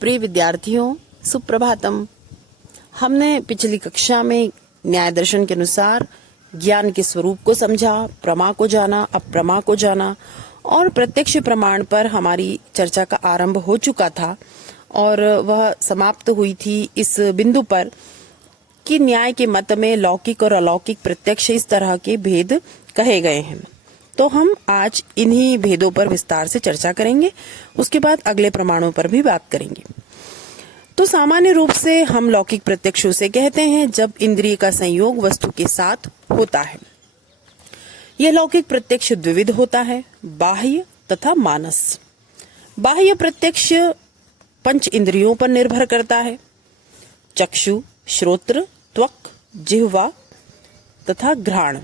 प्रिय विद्यार्थियों, सुप्रभातम। हमने पिछली कक्षा में न्याय दर्शन के अनुसार ज्ञान के स्वरूप को समझा, प्रमा को जाना, अप्रमा को जाना और प्रत्यक्ष प्रमाण पर हमारी चर्चा का आरंभ हो चुका था और वह समाप्त हुई थी इस बिंदु पर कि न्याय के मत में लौकिक और अलौकिक प्रत्यक्ष इस तरह के भेद कहे गए हैं। तो हम आज इन्हीं भेदों पर विस्तार से चर्चा करेंगे। उसके बाद अगले प्रमाणों पर भी बात करेंगे। तो सामान्य रूप से हम लौकिक प्रत्यक्ष उसे कहते हैं जब इंद्रिय का संयोग वस्तु के साथ होता है। यह लौकिक प्रत्यक्ष द्विविध होता है, बाह्य तथा मानस। बाह्य प्रत्यक्ष पंच इंद्रियों पर निर्भर करता है, चक्षु, श्रोत्र, त्वक, जिह्वा तथा घ्राण।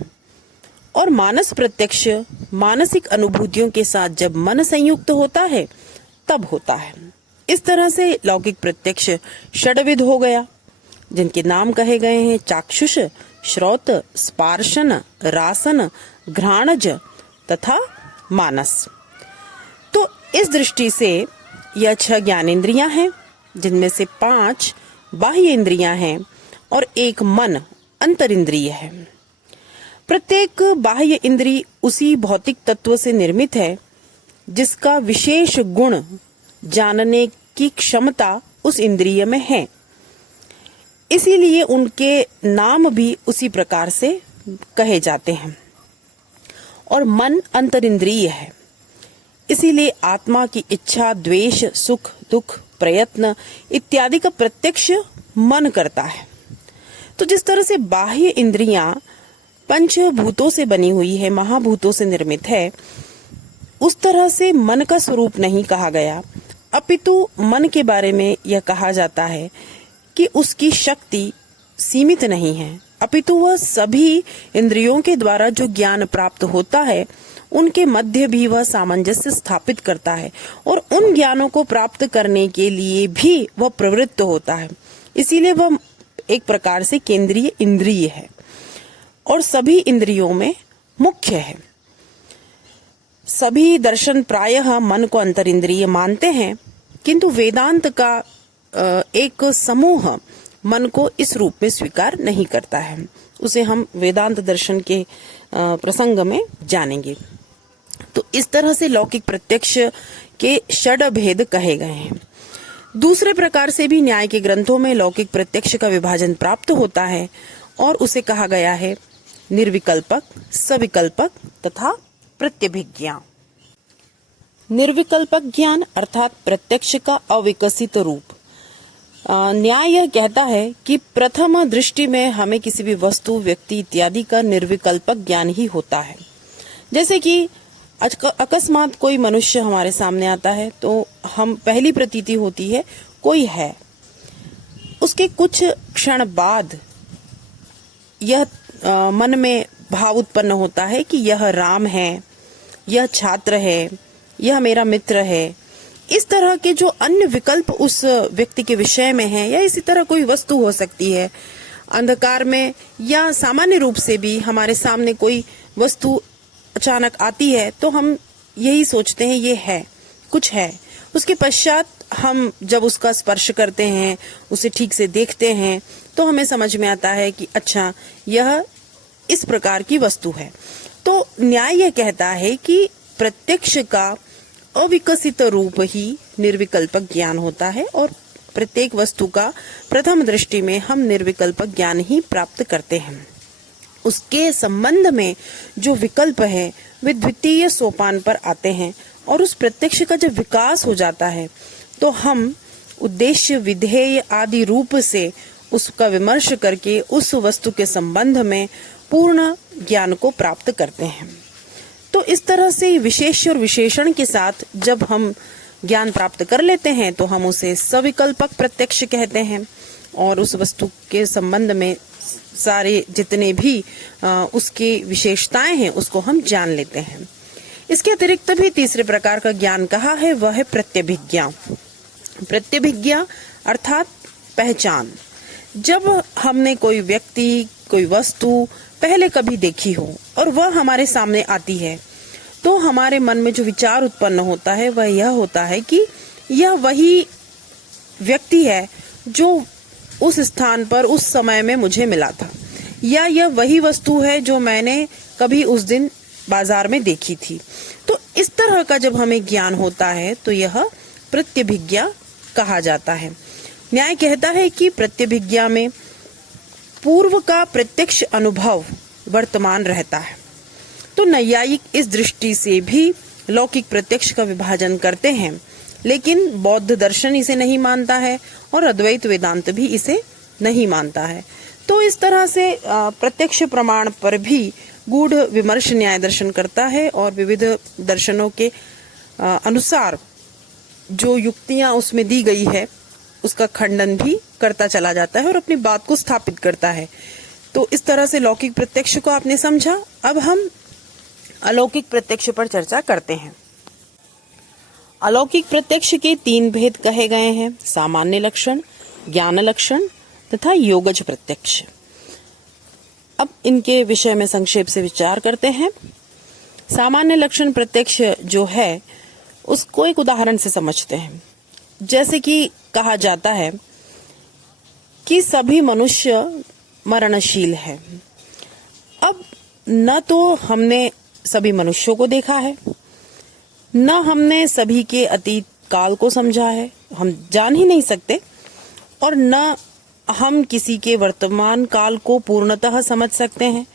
और मानस प्रत्यक्ष मानसिक अनुभूतियों के साथ जब मन संयुक्त होता है तब होता है। इस तरह से लौकिक प्रत्यक्ष षड्विध हो गया, जिनके नाम कहे गए हैं चाक्षुष, श्रौत, स्पार्शन, रासन, घ्राणज तथा मानस। तो इस दृष्टि से यह 6 ज्ञानेंद्रियां हैं, जिनमें से 5 बाह्य इंद्रियां हैं और एक मन अंतर इंद्रिय है। प्रत्येक बाह्य इंद्रिय उसी भौतिक तत्व से निर्मित है जिसका विशेष गुण जानने की क्षमता उस इंद्रिय में है। इसीलिए उनके नाम भी उसी प्रकार से कहे जाते हैं। और मन अंतरिंद्रिय है, इसीलिए आत्मा की इच्छा, द्वेष, सुख, दुख, प्रयत्न इत्यादि का प्रत्यक्ष मन करता है। तो जिस तरह से बाह्य इंद्रियां पंचभूतों से बनी हुई है, महाभूतों से निर्मित है, उस तरह से मन का स्वरूप नहीं कहा गया, अपितु मन के बारे में यह कहा जाता है कि उसकी शक्ति सीमित नहीं है, अपितु वह सभी इंद्रियों के द्वारा जो ज्ञान प्राप्त होता है उनके मध्य भी वह सामंजस्य स्थापित करता है और उन ज्ञानों को प्राप्त करने के लिए भी वह प्रवृत्त होता है। इसीलिए वह एक प्रकार से केंद्रीय इंद्रिय है और सभी इंद्रियों में मुख्य है। सभी दर्शन प्रायः मन को अंतरिंद्रिय मानते हैं, किंतु वेदांत का एक समूह मन को इस रूप में स्वीकार नहीं करता है। उसे हम वेदांत दर्शन के प्रसंग में जानेंगे। तो इस तरह से लौकिक प्रत्यक्ष के षड भेद कहे गए हैं। दूसरे प्रकार से भी न्याय के ग्रंथों में लौकिक प्रत्यक्ष का विभाजन प्राप्त होता है और उसे कहा गया है निर्विकल्पक, सविकल्पक तथा प्रत्यभिज्ञा। निर्विकल्पक ज्ञान अर्थात प्रत्यक्ष का अविकसित रूप। न्याय यह कहता है कि प्रथम दृष्टि में हमें किसी भी वस्तु, व्यक्ति इत्यादि का निर्विकल्पक ज्ञान ही होता है। जैसे कि अकस्मात कोई मनुष्य हमारे सामने आता है तो हम पहली प्रतीति होती है कोई है। उसके कुछ क्षण बाद यह मन में भाव उत्पन्न होता है कि यह राम है, यह छात्र है, यह मेरा मित्र है। इस तरह के जो अन्य विकल्प उस व्यक्ति के विषय में है, या इसी तरह कोई वस्तु हो सकती है अंधकार में, या सामान्य रूप से भी हमारे सामने कोई वस्तु अचानक आती है तो हम यही सोचते हैं ये है, कुछ है। उसके पश्चात हम जब उसका स्पर्श करते हैं, उसे ठीक से देखते हैं, तो हमें समझ में आता है कि अच्छा यह इस प्रकार की वस्तु है। तो न्याय यह कहता है कि प्रत्यक्ष का अविकसित रूप ही निर्विकल्पक ज्ञान होता है और प्रत्येक वस्तु का प्रथम दृष्टि में हम निर्विकल्पक ज्ञान ही प्राप्त करते हैं। उसके संबंध में जो विकल्प है वे द्वितीय सोपान पर आते हैं और उस प्रत्यक्ष का जब विकास हो जाता है तो हम उद्देश्य, विधेय आदि रूप से उसका विमर्श करके उस वस्तु के संबंध में पूर्ण ज्ञान को प्राप्त करते हैं। तो इस तरह से विशेष और विशेषण के साथ जब हम ज्ञान प्राप्त कर लेते हैं तो हम उसे सविकल्पक प्रत्यक्ष कहते हैं और उस वस्तु के संबंध में सारे जितने भी उसकी विशेषताएं हैं उसको हम जान लेते हैं। इसके अतिरिक्त भी तीसरे प्रकार का ज्ञान कहा है, वह है प्रत्यभिज्ञा। प्रत्यभिज्ञा अर्थात पहचान। जब हमने कोई व्यक्ति, कोई वस्तु पहले कभी देखी हो और वह हमारे सामने आती है तो हमारे मन में जो विचार उत्पन्न होता है वह यह होता है कि यह वही व्यक्ति है जो उस स्थान पर उस समय में मुझे मिला था, या यह वही वस्तु है जो मैंने कभी उस दिन बाजार में देखी थी। तो इस तरह का जब हमें ज्ञान होता है तो यह प्रत्यभिज्ञा कहा जाता है। न्याय कहता है कि प्रत्यभिज्ञा में पूर्व का प्रत्यक्ष अनुभव वर्तमान रहता है। तो नैयायिक इस दृष्टि से भी लौकिक प्रत्यक्ष का विभाजन करते हैं, लेकिन बौद्ध दर्शन इसे नहीं मानता है और अद्वैत वेदांत भी इसे नहीं मानता है। तो इस तरह से प्रत्यक्ष प्रमाण पर भी गूढ़ विमर्श न्याय दर्शन करता है और विविध दर्शनों के अनुसार जो युक्तियां उसमें दी गई है उसका खंडन भी करता चला जाता है और अपनी बात को स्थापित करता है। तो इस तरह से लौकिक प्रत्यक्ष को आपने समझा। अब हम अलौकिक प्रत्यक्ष पर चर्चा करते हैं। अलौकिक प्रत्यक्ष के 3 भेद कहे गए हैं: सामान्य लक्षण, ज्ञान लक्षण तथा योगज प्रत्यक्ष। अब इनके विषय में संक्षेप से विचार करते हैं। सामान्य लक्षण प्रत्यक्ष जो है उसको एक उदाहरण से समझते हैं। जैसे कि कहा जाता है कि सभी मनुष्य मरणशील है। अब न तो हमने सभी मनुष्यों को देखा है, न हमने सभी के अतीत काल को समझा है, हम जान ही नहीं सकते, और न हम किसी के वर्तमान काल को पूर्णतः समझ सकते हैं।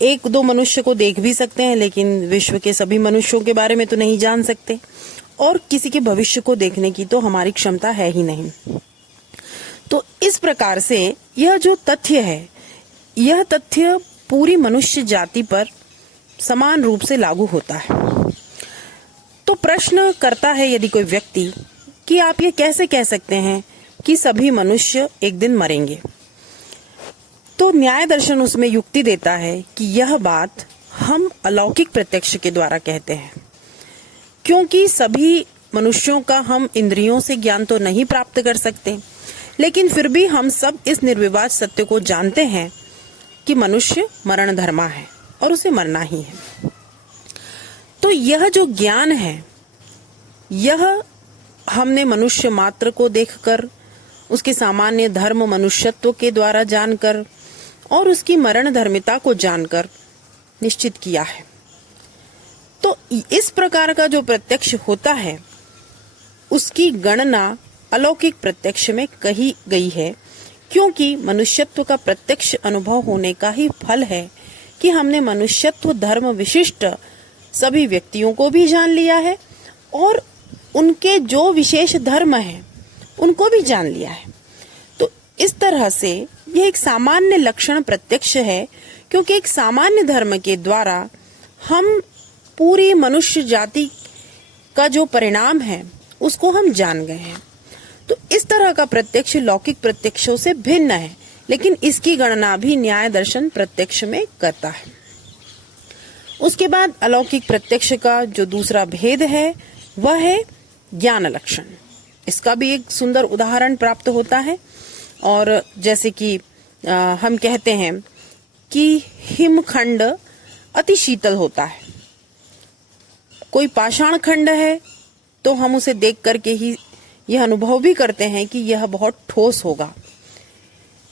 1-2 मनुष्य को देख भी सकते हैं, लेकिन विश्व के सभी मनुष्यों के बारे में तो नहीं जान सकते, और किसी के भविष्य को देखने की तो हमारी क्षमता है ही नहीं। तो इस प्रकार से यह जो तथ्य है, यह तथ्य पूरी मनुष्य जाति पर समान रूप से लागू होता है। तो प्रश्न करता है यदि कोई व्यक्ति कि आप ये कैसे कह सकते हैं कि सभी मनुष्य एक दिन मरेंगे, तो न्याय दर्शन उसमें युक्ति देता है कि यह बात हम अलौकिक प्रत्यक्ष के द्वारा कहते हैं, क्योंकि सभी मनुष्यों का हम इंद्रियों से ज्ञान तो नहीं प्राप्त कर सकते, लेकिन फिर भी हम सब इस निर्विवाद सत्य को जानते हैं कि मनुष्य मरण धर्मा है और उसे मरना ही है। तो यह जो ज्ञान है, यह हमने मनुष्य मात्र को देखकर, उसके सामान्य धर्म मनुष्यत्व के द्वारा जानकर और उसकी मरण धर्मिता को जानकर निश्चित किया है। तो इस प्रकार का जो प्रत्यक्ष होता है उसकी गणना अलौकिक प्रत्यक्ष में कही गई है, क्योंकि मनुष्यत्व का प्रत्यक्ष अनुभव होने का ही फल है कि हमने मनुष्यत्व धर्म विशिष्ट सभी व्यक्तियों को भी जान लिया है और उनके जो विशेष धर्म हैं उनको भी जान लिया है। तो इस तरह से यह एक सामान्य लक्षण प्रत्यक्ष है, क्योंकि एक सामान्य धर्म के द्वारा हम पूरी मनुष्य जाति का जो परिणाम है उसको हम जान गए हैं। तो इस तरह का प्रत्यक्ष लौकिक प्रत्यक्षों से भिन्न है, लेकिन इसकी गणना भी न्याय दर्शन प्रत्यक्ष में करता है। उसके बाद अलौकिक प्रत्यक्ष का जो दूसरा भेद है वह है ज्ञान लक्षण। इसका भी एक सुंदर उदाहरण प्राप्त होता है। और जैसे कि हम कहते हैं कि हिमखंड अति शीतल होता है, कोई पाषाण खंड है तो हम उसे देख करके ही यह अनुभव भी करते हैं कि यह बहुत ठोस होगा,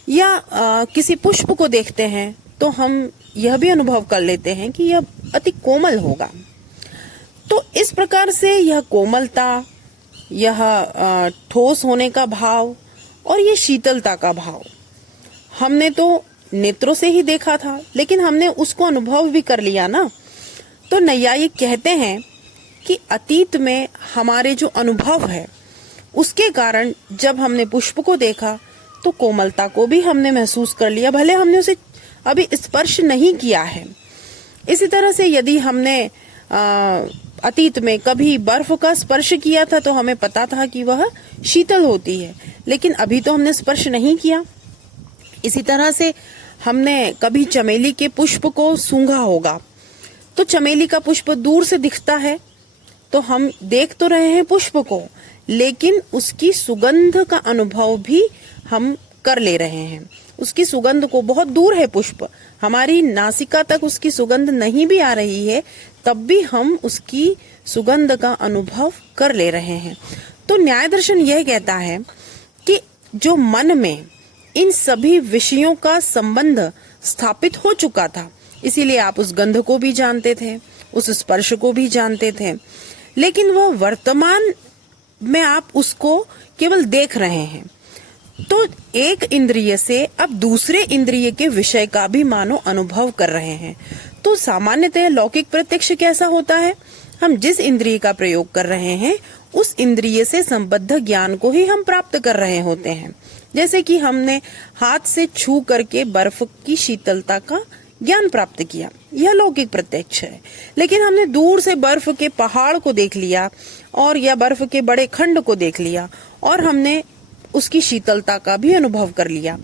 या किसी पुष्प को देखते हैं तो हम यह भी अनुभव कर लेते हैं कि यह अति कोमल होगा। तो इस प्रकार से यह कोमलता, यह ठोस होने का भाव और ये शीतलता का भाव हमने तो नेत्रों से ही देखा था, लेकिन हमने उसको अनुभव भी कर लिया ना। तो नैयायिक कहते हैं कि अतीत में हमारे जो अनुभव है उसके कारण जब हमने पुष्प को देखा तो कोमलता को भी हमने महसूस कर लिया, भले हमने उसे अभी स्पर्श नहीं किया है। इसी तरह से यदि हमने अतीत में कभी बर्फ का स्पर्श किया था तो हमें पता था कि वह शीतल होती है, लेकिन अभी तो हमने स्पर्श नहीं किया। इसी तरह से हमने कभी चमेली के पुष्प को सूंघा होगा, तो चमेली का पुष्प दूर से दिखता है तो हम देख तो रहे हैं पुष्प को, लेकिन उसकी सुगंध का अनुभव भी हम कर ले रहे हैं। उसकी सुगंध को, बहुत दूर है पुष्प, हमारी नासिका तक उसकी सुगंध नहीं भी आ रही है, तब भी हम उसकी सुगंध का अनुभव कर ले रहे हैं। तो न्याय दर्शन यह कहता है कि जो मन में इन सभी विषयों का संबंध स्थापित हो चुका था, इसीलिए आप उस गंध को भी जानते थे, उस स्पर्श को भी जानते थे, लेकिन वह वर्तमान में आप उसको केवल देख रहे हैं। तो एक इंद्रिय से अब दूसरे इंद्रिय के विषय का भी मानो अनुभव कर रहे हैं। तो सामान्यतः लौकिक प्रत्यक्ष कैसा होता है? हम जिस इंद्रिय का प्रयोग कर रहे हैं उस इंद्रिय से संबद्ध ज्ञान को ही हम प्राप्त कर रहे होते हैं। जैसे कि हमने हाथ से छू करके बर्फ की शीतलता का ज्ञान प्राप्त किया, यह लौकिक प्रत्यक्ष है। लेकिन हमने दूर से बर्फ के पहाड़ को देख लिया और या बर्फ के बड़े खंड को देख लिया और हमने उसकी शीतलता का भी अनुभव कर लिया,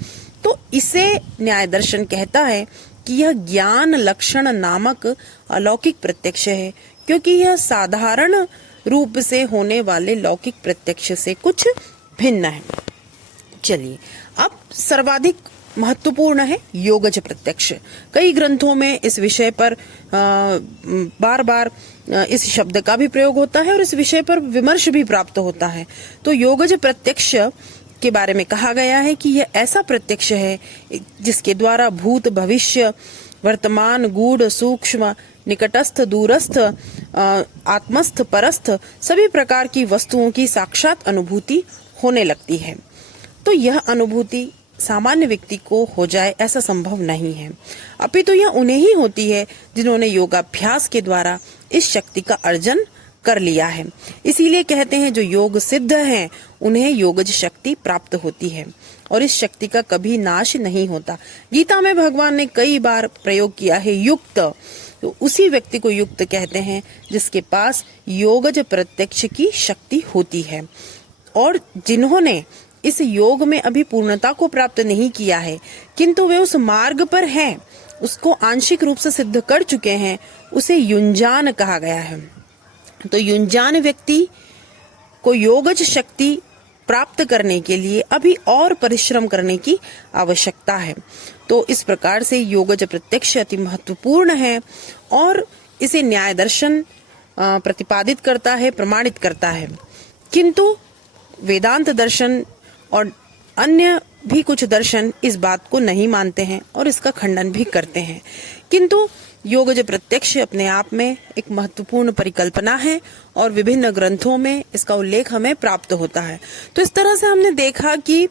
तो इसे न्याय दर्शन कहता है कि यह ज्ञान लक्षण नामक अलौकिक प्रत्यक्ष है, क्योंकि यह साधारण रूप से होने वाले लौकिक प्रत्यक्ष से कुछ भिन्न है। चलिए, अब सर्वाधिक महत्वपूर्ण है योगज प्रत्यक्ष। कई ग्रंथों में इस विषय पर बार बार इस शब्द का भी प्रयोग होता है और इस विषय पर विमर्श भी प्राप्त होता है। तो योगज प्रत्यक्ष के बारे में कहा गया है कि यह ऐसा प्रत्यक्ष है जिसके द्वारा भूत भविष्य वर्तमान गूढ़ सूक्ष्म निकटस्थ दूरस्थ आत्मस्थ परस्थ सभी प्रकार की वस्तुओं की साक्षात अनुभूति होने लगती है। तो यह अनुभूति सामान्य व्यक्ति को हो जाए ऐसा संभव नहीं है, अपितु यह उन्हें ही होती है जिन्होंने योगाभ्यास के द्वारा इस शक्ति का अर्जन कर लिया है। इसीलिए कहते हैं जो योग सिद्ध हैं उन्हें योगज शक्ति प्राप्त होती है और इस शक्ति का कभी नाश नहीं होता। गीता में भगवान ने कई बार प्रयोग किया है युक्त, तो उसी व्यक्ति को युक्त कहते हैं जिसके पास योगज प्रत्यक्ष की शक्ति होती है। और जिन्होंने इस योग में अभी पूर्णता को प्राप्त नहीं किया है किंतु वे उस मार्ग पर हैं, उसको आंशिक रूप से सिद्ध कर चुके हैं, उसे युंजान कहा गया है। तो युंजान व्यक्ति को योगज शक्ति प्राप्त करने के लिए अभी और परिश्रम करने की आवश्यकता है। तो इस प्रकार से योगज प्रत्यक्ष अति महत्वपूर्ण है और इसे न्याय दर्शन प्रतिपादित करता है, प्रमाणित करता है। किंतु वेदांत दर्शन और अन्य भी कुछ दर्शन इस बात को नहीं मानते हैं और इसका खंडन भी करते हैं। किंतु योगज प्रत्यक्ष अपने आप में एक महत्वपूर्ण परिकल्पना है और विभिन्न ग्रंथों में इसका उल्लेख हमें प्राप्त होता है। तो इस तरह से हमने देखा कि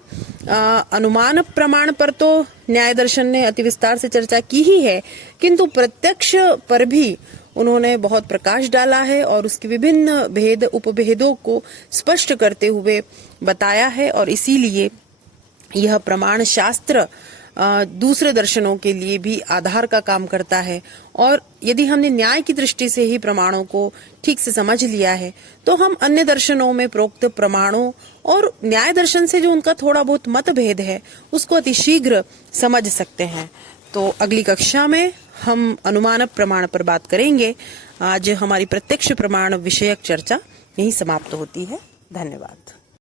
अनुमान प्रमाण पर तो न्याय दर्शन ने अति विस्तार से चर्चा की ही है, किंतु प्रत्यक्ष पर भी उन्होंने बहुत प्रकाश डाला है और उसके विभिन्न भेद उपभेदों को स्पष्ट करते हुए बताया है। और इसीलिए यह प्रमाण शास्त्र दूसरे दर्शनों के लिए भी आधार का काम करता है। और यदि हमने न्याय की दृष्टि से ही प्रमाणों को ठीक से समझ लिया है तो हम अन्य दर्शनों में प्रोक्त प्रमाणों और न्याय दर्शन से जो उनका थोड़ा बहुत मतभेद है उसको अतिशीघ्र समझ सकते हैं। तो अगली कक्षा में हम अनुमान प्रमाण पर बात करेंगे। आज हमारी प्रत्यक्ष प्रमाण विषयक चर्चा यहीं समाप्त होती है। धन्यवाद।